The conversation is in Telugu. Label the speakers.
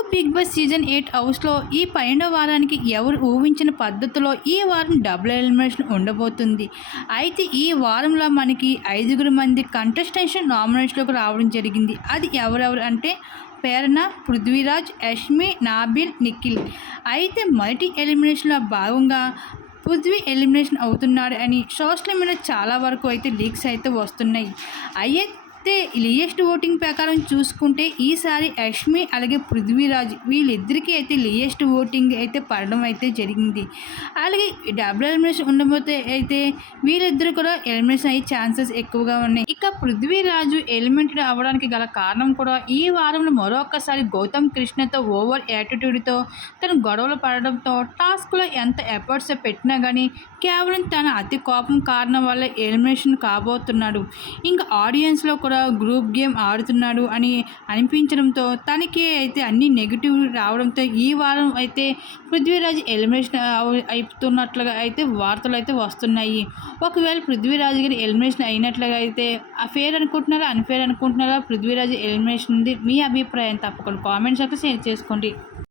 Speaker 1: Telugu Bigg Boss season eight హౌస్లో ఈ పన్నెండవ వారానికి ఎవరు ఊహించిన పద్ధతిలో ఈ వారం డబుల్ ఎలిమినేషన్ ఉండబోతుంది. అయితే ఈ వారంలో మనకి ఐదుగురు మంది కంటెస్టెంట్స్ నామినేషన్లోకి రావడం జరిగింది. అది ఎవరెవరు అంటే పేరణ పృథ్వీరాజ్ యష్మి నాబిల్ నిఖిల్. అయితే మొదటి ఎలిమినేషన్లో భాగంగా పృథ్వీ ఎలిమినేషన్ అవుతున్నాడు అని సోషల్ మీడియా చాలా వరకు అయితే లీక్స్ అయితే వస్తున్నాయి. అయితే లియెస్ట్ ఓటింగ్ ప్రకారం చూసుకుంటే ఈసారి యష్మి అలాగే పృథ్వీరాజ్ వీళ్ళిద్దరికీ అయితే లియెస్ట్ ఓటింగ్ అయితే పడడం అయితే జరిగింది. అలాగే డబుల్ ఎలిమినేషన్ ఉండబోతే అయితే వీళ్ళిద్దరు కూడా ఎలిమినేషన్ అయ్యే ఛాన్సెస్ ఎక్కువగా ఉన్నాయి. ఇక పృథ్వీరాజు ఎలిమెంటెడ్ అవ్వడానికి గల కారణం కూడా ఈ వారంలో మరొకసారి గౌతమ్ కృష్ణతో ఓవర్ యాటిట్యూడ్తో తను గొడవలు పడడంతో టాస్క్లో ఎంత ఎఫర్ట్స్ పెట్టినా కానీ కేవలం తన అతి కోపం కారణం వల్ల ఎలిమినేషన్ కాబోతున్నాడు. ఇంకా ఆడియన్స్లో కూడా గ్రూప్ గేమ్ ఆడుతున్నాడు అని అనిపించడంతో తనకి అయితే అన్ని నెగిటివ్ రావడంతో ఈ వారం అయితే పృథ్వీరాజ్ ఎలిమినేషన్ అయిపోతున్నట్లుగా అవుతున్నట్లుగా అయితే వార్తలు అయితే వస్తున్నాయి. ఒకవేళ పృథ్వీరాజ్ గారి ఎలిమినేషన్ అయినట్లుగా అయితే ఫేర్ అనుకుంటున్నారా అన్ఫేర్ అనుకుంటున్నారా? పృథ్వీరాజ్ ఎలిమినేషన్ ఉంది. మీ అభిప్రాయం తప్పకుండా కామెంట్స్ అయితే షేర్ చేసుకోండి.